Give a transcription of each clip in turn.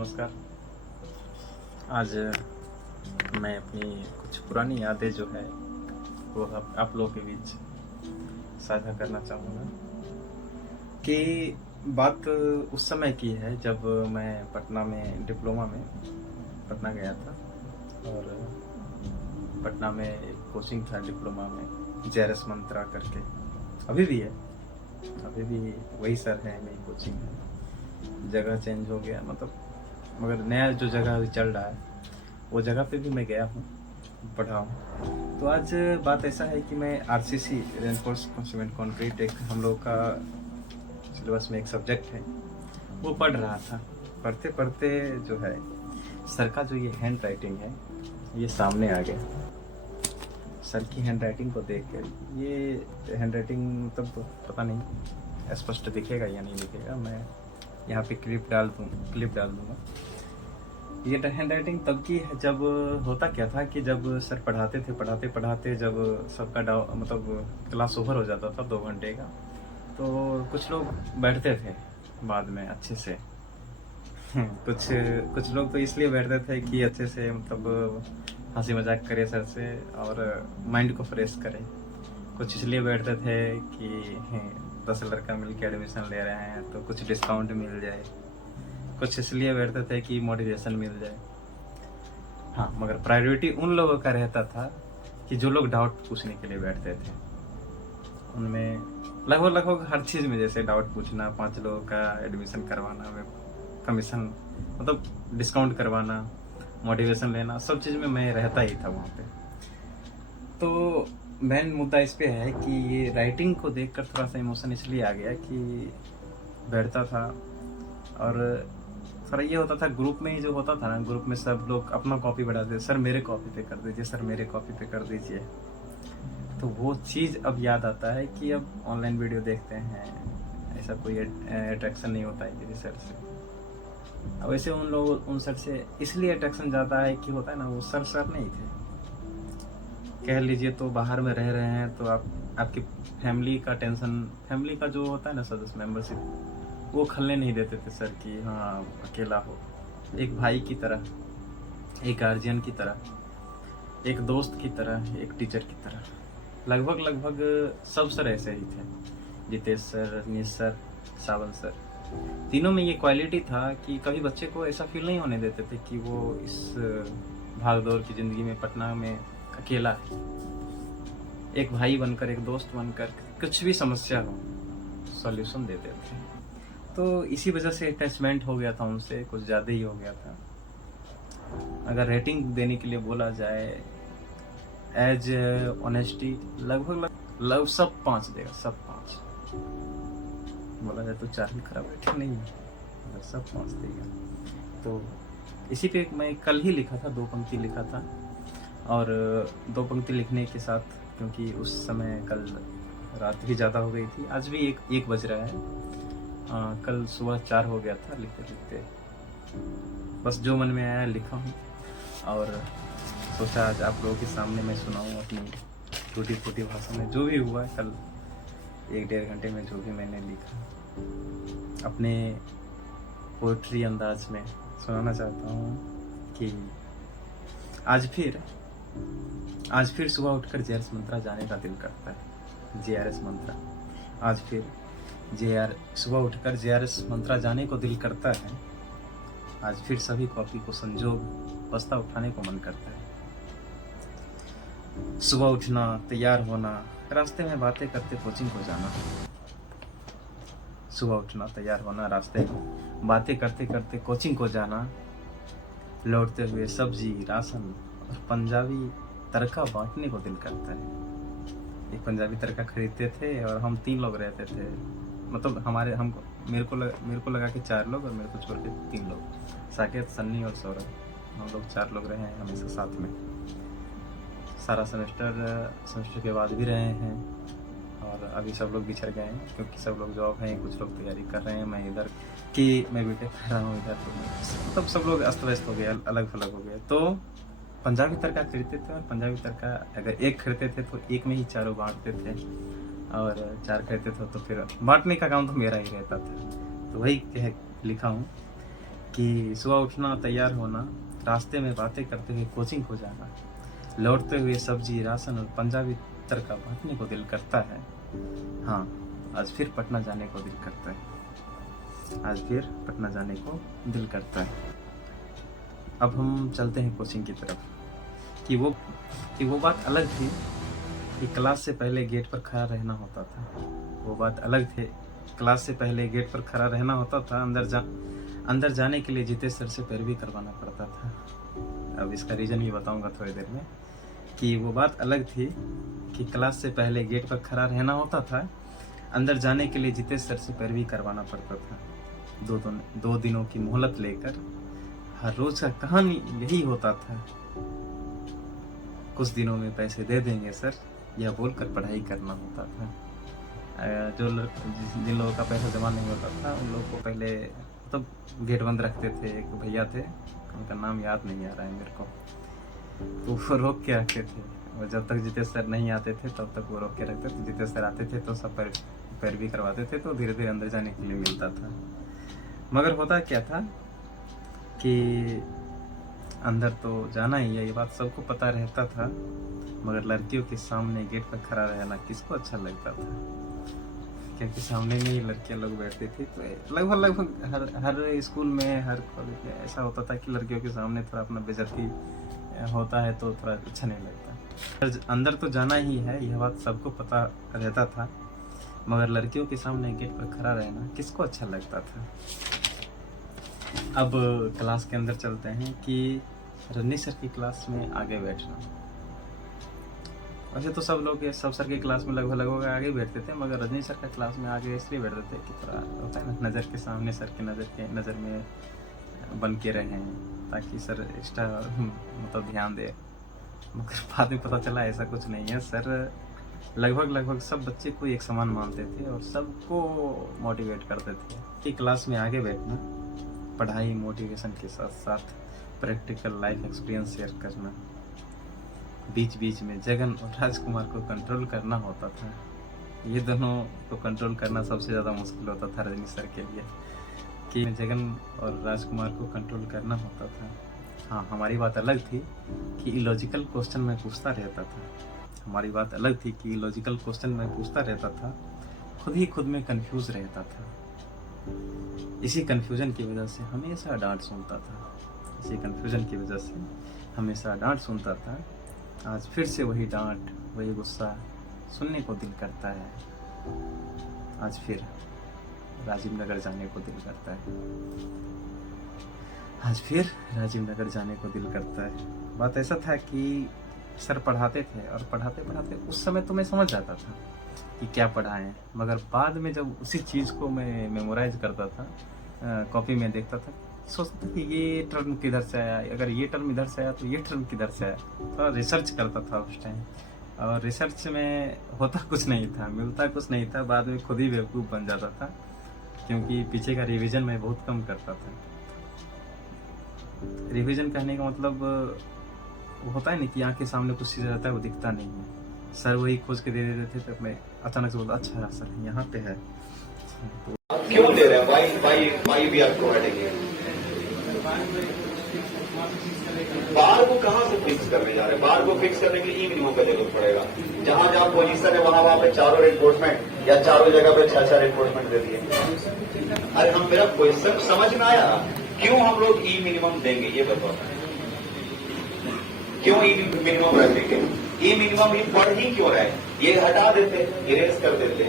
नमस्कार। आज मैं अपनी कुछ पुरानी यादें जो है वो आप लोगों के बीच साझा करना चाहूँगा कि बात उस समय की है जब मैं पटना में डिप्लोमा में पटना गया था। और पटना में एक कोचिंग था डिप्लोमा में, जेआरएस मंत्रा करके, अभी भी है, अभी भी वही सर है, वही कोचिंग है। जगह चेंज हो गया मतलब, मगर नया जो जगह अभी चल रहा है वो जगह पे भी मैं गया हूँ, पढ़ा हूँ। तो आज बात ऐसा है कि मैं आरसीसी, रेनफोर्स सीमेंट कंक्रीट, एक हम लोग का सिलेबस में एक सब्जेक्ट है, वो पढ़ रहा था। पढ़ते पढ़ते जो है सर का जो ये हैंड राइटिंग है ये सामने आ गया। सर की हैंड राइटिंग को देख कर, ये हैंड राइटिंग मतलब पता नहीं स्पष्ट दिखेगा या नहीं दिखेगा, मैं यहाँ पे क्लिप डाल दूँगा। ये हैंड राइटिंग तब की है जब होता क्या था कि जब सर पढ़ाते थे, पढ़ाते पढ़ाते जब सबका मतलब क्लास ओवर हो जाता था 2 घंटे का, तो कुछ लोग बैठते थे बाद में अच्छे से। कुछ कुछ लोग तो इसलिए बैठते थे कि अच्छे से मतलब हंसी मजाक करे सर से और माइंड को फ्रेश करें। कुछ इसलिए बैठते थे कि 10 लड़का मिल के एडमिशन ले रहे हैं तो कुछ डिस्काउंट मिल जाए। कुछ इसलिए बैठते थे कि मोटिवेशन मिल जाए। हाँ, मगर प्रायोरिटी उन लोगों का रहता था कि जो लोग डाउट पूछने के लिए बैठते थे। उनमें लगभग हर चीज़ में, जैसे डाउट पूछना, 5 लोगों का एडमिशन करवाना, कमीशन मतलब डिस्काउंट करवाना, मोटिवेशन लेना, सब चीज़ में मैं रहता ही था वहाँ पे। तो मेन मुद्दा इस पे है कि ये राइटिंग को देखकर थोड़ा सा इमोशन इसलिए आ गया कि बैठता था और सर ये होता था ग्रुप में ही, जो होता था ना, ग्रुप में सब लोग अपना कॉपी बढ़ाते, सर मेरे कॉपी पे कर दीजिए, सर मेरे कॉपी पे कर दीजिए। तो वो चीज़ अब याद आता है कि अब ऑनलाइन वीडियो देखते हैं, ऐसा कोई अट्रैक्शन नहीं होता है किसी सर से। अब ऐसे उन सर से इसलिए अट्रैक्शन ज़्यादा है कि होता है ना, वो सर नहीं थे, कह लीजिए तो बाहर में रह रहे हैं तो आपकी फैमिली का टेंशन, फैमिली का जो होता है ना सदस्य मेंबरशिप, वो खलने नहीं देते थे सर कि हाँ अकेला हो। एक भाई की तरह, एक गार्जियन की तरह, एक दोस्त की तरह, एक टीचर की तरह, लगभग सब सर ऐसे ही थे। जितेश सर, रजनीश सर, सावन सर, तीनों में ये क्वालिटी था कि कभी बच्चे को ऐसा फील नहीं होने देते थे कि वो इस भाग दौड़ की ज़िंदगी में पटना में अकेला है। एक भाई बनकर, एक दोस्त बनकर, कुछ भी समस्या हो सॉल्यूशन देते थे। तो इसी वजह से अटैचमेंट हो गया था उनसे, कुछ ज़्यादा ही हो गया था। अगर रेटिंग देने के लिए बोला जाए एज ऑनेस्टी, लगभग सब 5 देगा, सब 5। बोला जाए तो 4 भी खराब रेटिंग नहीं है, अगर सब 5 देगा। तो इसी पे मैं कल ही लिखा था, 2 पंक्ति लिखा था। और 2 पंक्ति लिखने के साथ, क्योंकि उस समय कल रात भी ज़्यादा हो गई थी, आज भी एक बज रहा है, कल सुबह 4 हो गया था लिखते लिखते। बस जो मन में आया लिखा हूँ और सोचा आज आप लोगों के सामने मैं सुनाऊँ अपनी टूटी फूटी भाषा में जो भी हुआ कल 1-1.5 घंटे में, जो भी मैंने लिखा अपने पोएट्री अंदाज में सुनाना चाहता हूँ कि आज फिर सुबह उठकर जेआरएस मंत्रा जाने का दिल करता है। जेआरएस मंत्रा, आज फिर सुबह उठकर जेआरएस मंत्रा जाने को दिल करता है। आज फिर सभी कॉपी को संजोग बस्ता उठाने को मन करता है। सुबह उठना, तैयार होना, रास्ते में बातें करते कोचिंग को जाना। सुबह उठना, तैयार होना, रास्ते में बातें करते करते कोचिंग को जाना। लौटते हुए सब्जी, राशन और पंजाबी तड़का बांटने को दिल करता है। एक पंजाबी तड़का खरीदते थे और हम 3 लोग रहते थे, मतलब मेरे को लगा कि 4 लोग और मेरे को छोड़ के 3 लोग, साकेत, सन्नी और सौरभ, हम लोग 4 लोग रहे हैं हमेशा साथ में। सारा सेमेस्टर के बाद भी रहे हैं और अभी सब लोग बिछड़ गए हैं क्योंकि सब लोग जॉब हैं, कुछ लोग तैयारी कर रहे हैं, मैं बीटेक कर रहा हूँ इधर, तो मतलब सब लोग अस्त व्यस्त हो गए, अलग थलग हो गए। तो पंजाबी तड़का खरीदते थे और पंजाबी तड़का अगर एक खरीदते थे तो एक में ही चारों बांटते थे, और 4 खरीदते थे तो फिर बांटने का काम तो मेरा ही रहता था। तो वही लिखा हूँ कि सुबह उठना, तैयार होना, रास्ते में बातें करते हुए कोचिंग को जाना, लौटते हुए सब्जी, राशन और पंजाबी तड़का बांटने को दिल करता है। हाँ, आज फिर पटना जाने को दिल करता है। आज फिर पटना जाने को दिल करता है। अब हम चलते हैं कोचिंग की तरफ। कि वो बात अलग थी कि क्लास से पहले गेट पर खड़ा रहना होता था। वो बात अलग थी, क्लास से पहले गेट पर खड़ा रहना होता था। अंदर जाने के लिए जीतेश सर से पैरवी करवाना पड़ता था। अब इसका रीज़न भी बताऊंगा थोड़ी देर में। कि वो बात अलग थी कि क्लास से पहले गेट पर खड़ा रहना होता था। अंदर जाने के लिए जीतेश सर से पैरवी करवाना पड़ता था। दो दिनों की मोहलत लेकर हर रोज का कहानी यही होता था। कुछ दिनों में पैसे दे देंगे सर, यह बोलकर पढ़ाई करना होता था। जिन लोगों का पैसा जमा नहीं होता था उन लोगों को पहले मतलब गेट बंद रखते थे। एक भैया थे, उनका नाम याद नहीं आ रहा है मेरे को, तो वो रोक के रखते थे। और जब तक जीतेश सर नहीं आते थे तब तक वो रोक के रखते थे। जीतेश सर आते थे तो सब पैरवी करवाते थे, तो धीरे धीरे अंदर जाने के लिए मिलता था। मगर होता क्या था कि अंदर तो जाना ही है, ये बात सबको पता रहता था। मगर लड़कियों के सामने गेट पर खड़ा रहना किसको अच्छा लगता था? क्योंकि सामने में ही लड़कियां लोग बैठती थी। तो लगभग हर स्कूल में, हर कॉलेज में ऐसा होता था कि लड़कियों के सामने थोड़ा अपना बेइज्जती होता है तो थोड़ा अच्छा नहीं लगता। अंदर तो जाना ही है, यह बात सबको पता रहता था। मगर लड़कियों के सामने गेट पर खड़ा रहना किसको अच्छा लगता था? अब क्लास के अंदर चलते हैं कि रजनी सर की क्लास में आगे बैठना। वैसे तो सब सर की क्लास में लगभग आगे बैठते थे, मगर रजनी सर का क्लास में आगे इसलिए बैठते थे कि थोड़ा होता है ना, नज़र के सामने, सर के नज़र में बन के रहें, ताकि सर एक्स्ट्रा मतलब ध्यान दे। मगर बाद में पता चला ऐसा कुछ नहीं है। सर लगभग सब बच्चे को एक समान मानते थे और सबको मोटिवेट करते थे कि क्लास में आगे बैठना, पढ़ाई मोटिवेशन के साथ साथ प्रैक्टिकल लाइफ एक्सपीरियंस शेयर करना। बीच बीच में जगन और राजकुमार को कंट्रोल करना होता था। ये दोनों को कंट्रोल करना सबसे ज़्यादा मुश्किल होता था रजनी सर के लिए, कि जगन और राजकुमार को कंट्रोल करना होता था। हाँ, हमारी बात अलग थी कि इलॉजिकल क्वेश्चन में पूछता रहता था। हमारी बात अलग थी कि लॉजिकल क्वेश्चन में पूछता रहता था, खुद में कंफ्यूज रहता था। इसी कंफ्यूजन की वजह से हमेशा डांट सुनता था। आज फिर से वही डांट, वही गुस्सा सुनने को दिल करता है। आज फिर राजीव नगर जाने को दिल करता है। बात ऐसा था कि सर पढ़ाते थे और पढ़ाते उस समय तो मैं समझ जाता था कि क्या पढ़ाएं, मगर बाद में जब उसी चीज़ को मैं मेमोराइज करता था, कॉपी में देखता था, सोचता था कि ये टर्म किधर से आया, अगर ये टर्म इधर से आया तो ये टर्म किधर से आया। थोड़ा रिसर्च करता था उस टाइम, और रिसर्च में होता कुछ नहीं था, मिलता कुछ नहीं था। बाद में खुद ही बेवकूफ़ बन जाता था, क्योंकि पीछे का रिवीजन मैं बहुत कम करता था। रिवीजन कहने का मतलब वो होता है ना कि आँख के सामने कुछ चीज़ रहता है, वो दिखता नहीं है। सर वही खोज के दे देते थे, तो मैं अचानक से बोलता, अच्छा सर यहाँ पे है। क्यों दे रहे हैं? Why we are providing? बार को कहाँ से फिक्स करने जा रहे हैं? बार को फिक्स करने के लिए मिनिमम का जरूरत पड़ेगा। जहां जहां पोजीशन है वहां पे चारों रिपोर्टमेंट या चारों जगह पे 6 रिपोर्टमेंट दे दिए। अरे हम, मेरा क्वेश्चन समझ में आया, क्यों हम लोग ई मिनिमम देंगे ये बताओ? क्यों ई मिनिमम रखेंगे? ई मिनिमम ही पढ़ ही क्यों रहे? ये हटा देते, इरेज कर देते,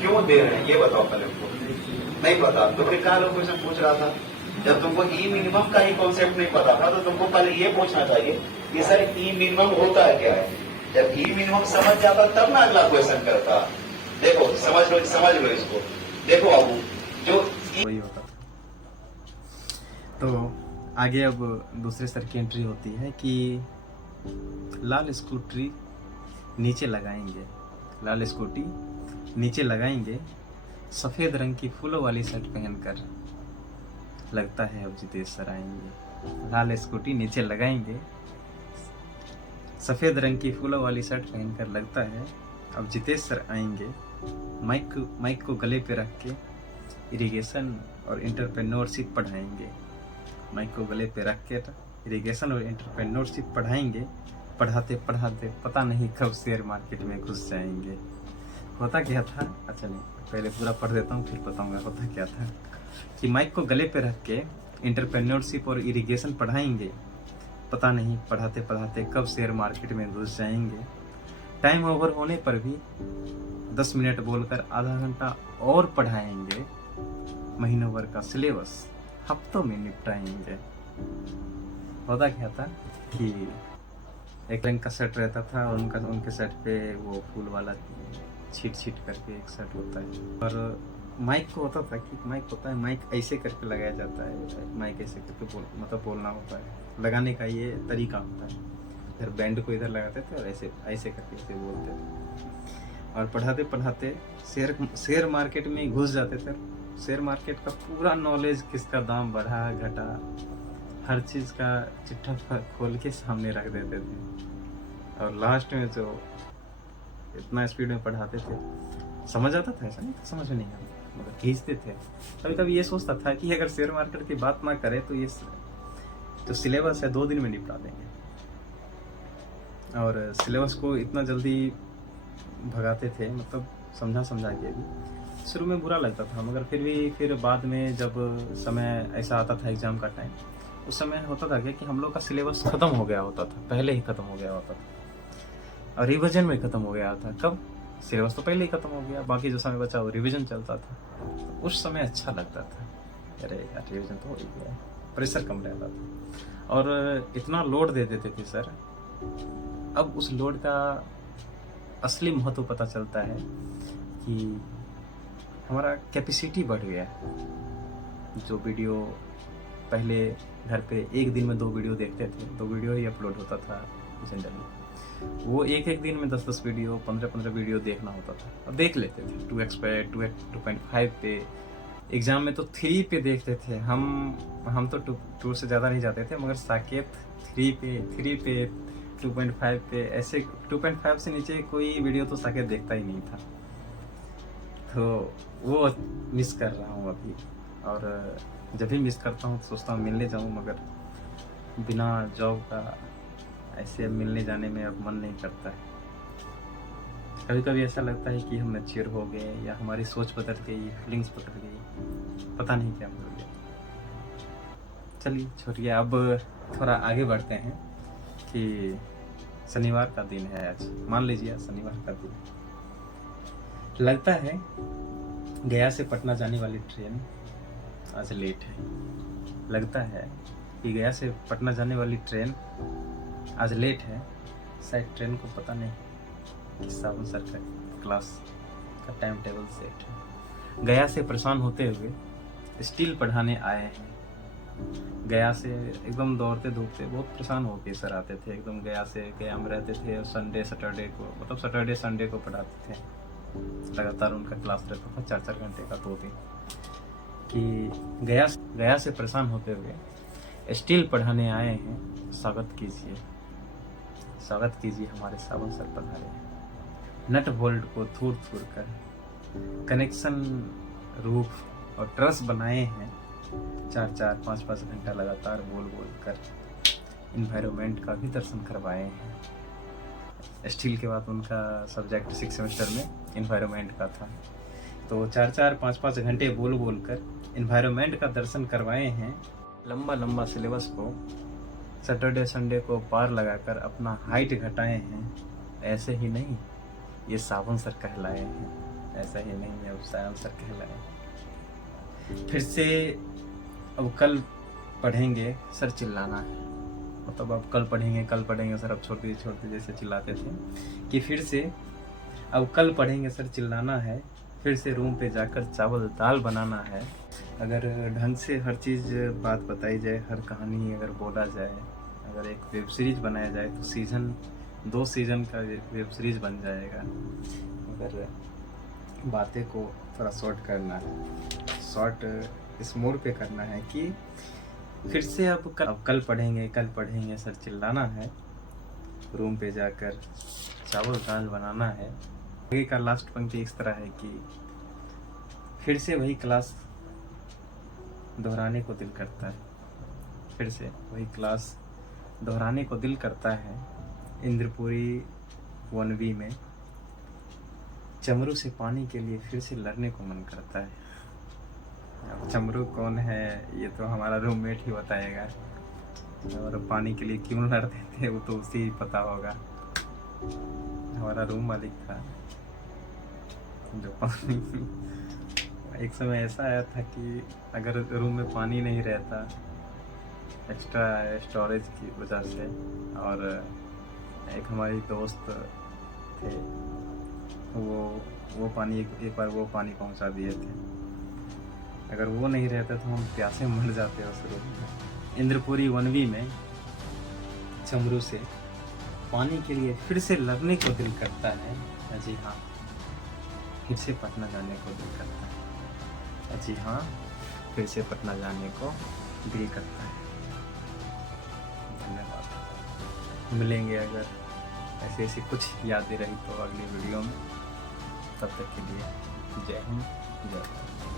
क्यों दे रहे हैं ये बताओ पहले हमको। नहीं पता तो फिर कहा लोग क्वेश्चन पूछ रहा था? जब तुमको ई मिनिमम का ही कॉन्सेप्ट नहीं पता था तो तुमको पहले ये पूछना चाहिए कि सर ई मिनिमम होता है क्या है। जब ई मिनिमम समझ जाता तब ना अगला क्वेश्चन करता। देखो समझ लो इसको। देखो बाबू, जो वही होता था। तो आगे अब दूसरे सर की एंट्री होती है कि लाल स्कूटी नीचे लगाएंगे, सफ़ेद रंग की फूलों वाली शर्ट पहनकर। लगता है अब जितेश सर आएंगे। लाल स्कूटी नीचे लगाएंगे, सफ़ेद रंग की फूलों वाली शर्ट पहनकर। लगता है अब जितेश सर आएंगे। माइक को गले पे रख के इरिगेशन और एंटरप्रेन्योरशिप पढ़ाएंगे। माइक को गले पे रख के इरिगेशन और एंटरप्रेन्योरशिप पढ़ाएंगे। पढ़ाते पढ़ाते पता नहीं कब शेयर मार्केट में घुस जाएंगे। होता क्या था, अच्छा नहीं पहले पूरा पढ़ देता हूँ फिर बताऊंगा होता क्या था। कि माइक को गले पे रख के एंटरप्रेन्योरशिप और इरिगेशन पढ़ाएंगे। पता नहीं पढ़ाते पढ़ाते कब शेयर मार्केट में घुस जाएंगे। टाइम ओवर होने पर भी 10 मिनट बोलकर आधा घंटा और पढ़ाएंगे। महीनों भर का सिलेबस हफ्तों में निपटाएंगे। होता क्या था कि एक रंग का शर्ट रहता था और उनके शर्ट पे वो फूल वाला छीट छीट करके एक शर्ट होता है। और माइक को होता था कि माइक ऐसे करके लगाया जाता है। माइक ऐसे करके मतलब बोलना होता है। लगाने का ये तरीका होता है। इधर बैंड को इधर लगाते थे और ऐसे ऐसे करके ऐसे बोलते थे। और पढ़ाते पढ़ाते शेयर मार्केट में घुस जाते थे। शेयर मार्केट का पूरा नॉलेज, किसका दाम बढ़ा घटा, हर चीज़ का चिट्ठा खोल के सामने रख देते थे। और लास्ट में जो इतना स्पीड में पढ़ाते थे समझ आता था, ऐसा नहीं था समझ में नहीं आता, मगर खींचते थे। कभी कभी ये सोचता था कि अगर शेयर मार्केट की बात ना करें तो ये जो सिलेबस है 2 दिन में निपटा देंगे। और सिलेबस को इतना जल्दी भगाते थे, मतलब समझा के भी। शुरू में बुरा लगता था मगर फिर बाद में जब समय ऐसा आता था एग्ज़ाम का टाइम, उस समय होता था कि हम लोग का सिलेबस ख़त्म हो गया होता था, पहले ही ख़त्म हो गया होता था। और रिवीजन में ख़त्म हो गया था। कब? सिलेबस तो पहले ही ख़त्म हो गया, बाकी जो समय बचा वो रिवीजन चलता था। तो उस समय अच्छा लगता था, अरे यार रिवीजन तो हो ही गया, प्रेशर कम रहता था। और इतना लोड दे देते थे सर, अब उस लोड का असली महत्व पता चलता है कि हमारा कैपेसिटी बढ़ गया है। जो वीडियो पहले घर पे एक दिन में 2 वीडियो देखते थे, 2 वीडियो ही अपलोड होता था जनरली, वो एक दिन में 10-10 वीडियो 15-15 वीडियो देखना होता था और देख लेते थे 2x पे 2.5 पे। एग्ज़ाम में तो 3 पे देखते थे हम तो 2 से ज़्यादा नहीं जाते थे, मगर साकेत 3 पे 2.5 पे, ऐसे 2.5 से नीचे कोई वीडियो तो साकेत देखता ही नहीं था। तो वो मिस कर रहा हूँ अभी। और जब भी मिस करता हूँ तो सोचता हूँ मिलने जाऊँ, मगर बिना जॉब का ऐसे मिलने जाने में अब मन नहीं करता है। कभी कभी ऐसा लगता है कि हम मैच्योर हो गए या हमारी सोच बदल गई, फीलिंग्स बदल गई, पता नहीं क्या हो गया। चलिए छोड़िए, अब थोड़ा आगे बढ़ते हैं कि शनिवार का दिन है आज। मान लीजिए शनिवार का दिन। लगता है गया से पटना जाने वाली ट्रेन आज लेट है। लगता है कि गया से पटना जाने वाली ट्रेन आज लेट है। शायद ट्रेन को पता नहीं कि सावन सर का क्लास का टाइम टेबल सेट है। गया से परेशान होते हुए स्टील पढ़ाने आए हैं। गया से एकदम दौड़ते धूपते बहुत परेशान होके सर आते थे। एकदम गया में रहते थे और सैटरडे को, मतलब सैटरडे संडे को पढ़ाते थे। लगातार उनका क्लास रहता था 4-4 घंटे का 2 दिन। कि गया से परेशान होते हुए स्टील पढ़ाने आए हैं। स्वागत कीजिए हमारे सावन सर पधारे हैं। नट बोल्ट को थूर कर कनेक्शन, रूफ और ट्रस बनाए हैं। 4-4, 5-5 घंटा लगातार बोल कर इन्वायरमेंट का भी दर्शन करवाए हैं। स्टील के बाद उनका सब्जेक्ट 6 सेमेस्टर में इन्वायरमेंट का था, तो 4-4, 5-5 घंटे बोल कर इन्वायरमेंट का दर्शन करवाए हैं। लंबा सिलेबस को सैटरडे संडे को पार लगाकर अपना हाइट घटाए हैं। ऐसे ही नहीं ये सावन सर कहलाए हैं, ऐसा ही नहीं है सावन सर कहलाए। फिर से अब कल पढ़ेंगे सर चिल्लाना है, मतलब अब कल पढ़ेंगे सर, अब छोड़ दीजिए जैसे चिल्लाते थे। कि फिर से अब कल पढ़ेंगे सर चिल्लाना है। फिर से रूम पे जाकर चावल दाल बनाना है। अगर ढंग से हर चीज़ बात बताई जाए, हर कहानी अगर बोला जाए, अगर एक वेब सीरीज बनाया जाए तो 2 सीज़न का वेब सीरीज बन जाएगा। अगर बातें को थोड़ा शॉर्ट करना है, शॉर्ट इस मोड पे करना है कि फिर से अब कल पढ़ेंगे सर चिल्लाना है। रूम पे जाकर चावल दाल बनाना है। आगे का लास्ट पंक्ति इस तरह है कि फिर से वही क्लास दोहराने को दिल करता है, फिर से वही क्लास दोहराने को दिल करता है। इंद्रपुरी 1V में चमरू से पानी के लिए फिर से लड़ने को मन करता है। अब चमरू कौन है ये तो हमारा रूममेट ही बताएगा, और पानी के लिए क्यों लड़ते थे वो तो उसी ही पता होगा। हमारा रूम मालिक था जो पानी एक समय ऐसा आया था कि अगर रूम में पानी नहीं रहता एक्स्ट्रा स्टोरेज की वजह से, और एक हमारी दोस्त थे वो पानी एक बार वो पानी पहुंचा दिए थे। अगर वो नहीं रहता तो हम प्यासे मर जाते उस रूम में। इंद्रपुरी 1V में चमरू से पानी के लिए फिर से लड़ने को दिल करता है। जी हाँ, फिर से पटना जाने को दिल करता है। जी हाँ, फिर से पटना जाने को दिल करता है। धन्यवाद। मिलेंगे अगर ऐसी ऐसी कुछ यादें रही तो अगली वीडियो में। तब तक के लिए जय हिंद, जय भारत।